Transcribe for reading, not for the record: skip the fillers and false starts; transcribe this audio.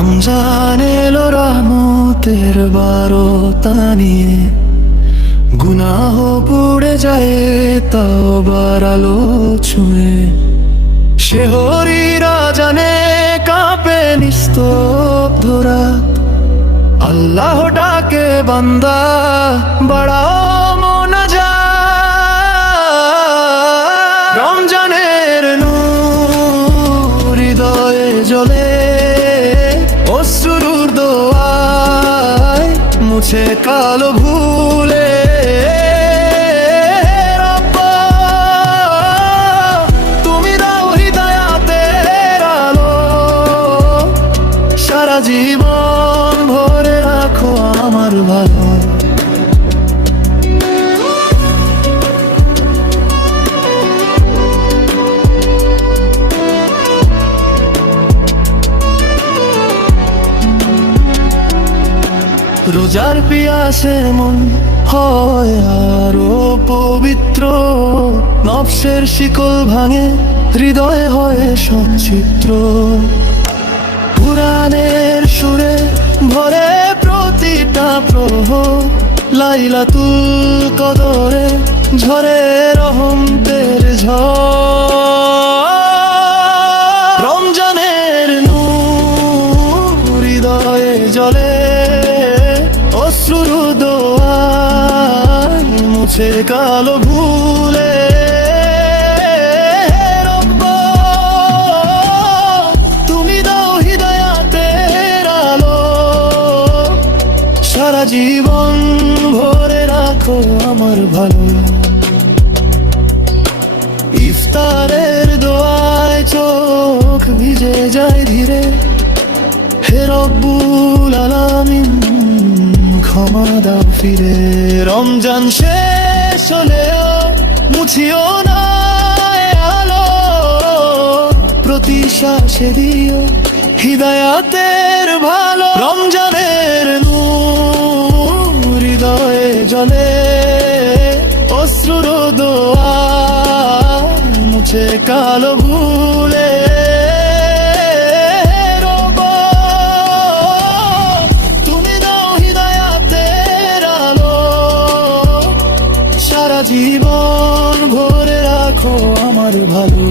রমজান এলো রহমতের বারতা নিয়ে, গুনাহ পুড়ে যায় তওবার আলো ছুঁয়ে। শেহরিরা জানে কাঁপে নিস্তব্ধ রাত, আল্লাহ ডাকে বান্দা বাড়াও মুনাজাত। রমজানের নূর হৃদয়ে জ্বলে, অশ্রুর দোয়ায় মুছে কালো ভুলে। রব্বা, তুমি দাও হিদায়াতের আলো, সারা জীবন ভরে রাখো আমার ভালো। রোজার পিয়াসে মন হয় আরো পবিত্র, নফসের শিকল ভাঙে হৃদয় হয় সচ্চিত্র। কুরআনের সুরে ভরে প্রতিটা প্রহর, লাইলাতুল কদরে ঝরে রহমতের ঝড়। রমজানের নূর হৃদয়ে জ্বলে, অশ্রুর দোয়ায় মুছে কালো ভুলে। রব্বা, তুমি দাও হিদায়াতের আলো, সারা জীবন ভরে রাখো আমার ভালো। ইফতারের দোয়ায় চোখ ভিজে যায় ধীরে, হে রব্বুল আলামিন ক্ষমা দাও ফিরে। রমজান শেষ হলেও মুছিও না আলো, প্রতি শ্বাসে দিও হিদায়াতের ভালো। রমজানের নূর হৃদয়ে জ্বলে, অশ্রুর দোয়ায় মুছে কালো ভুলে। জীবন ভরে রাখো আমার ভালো।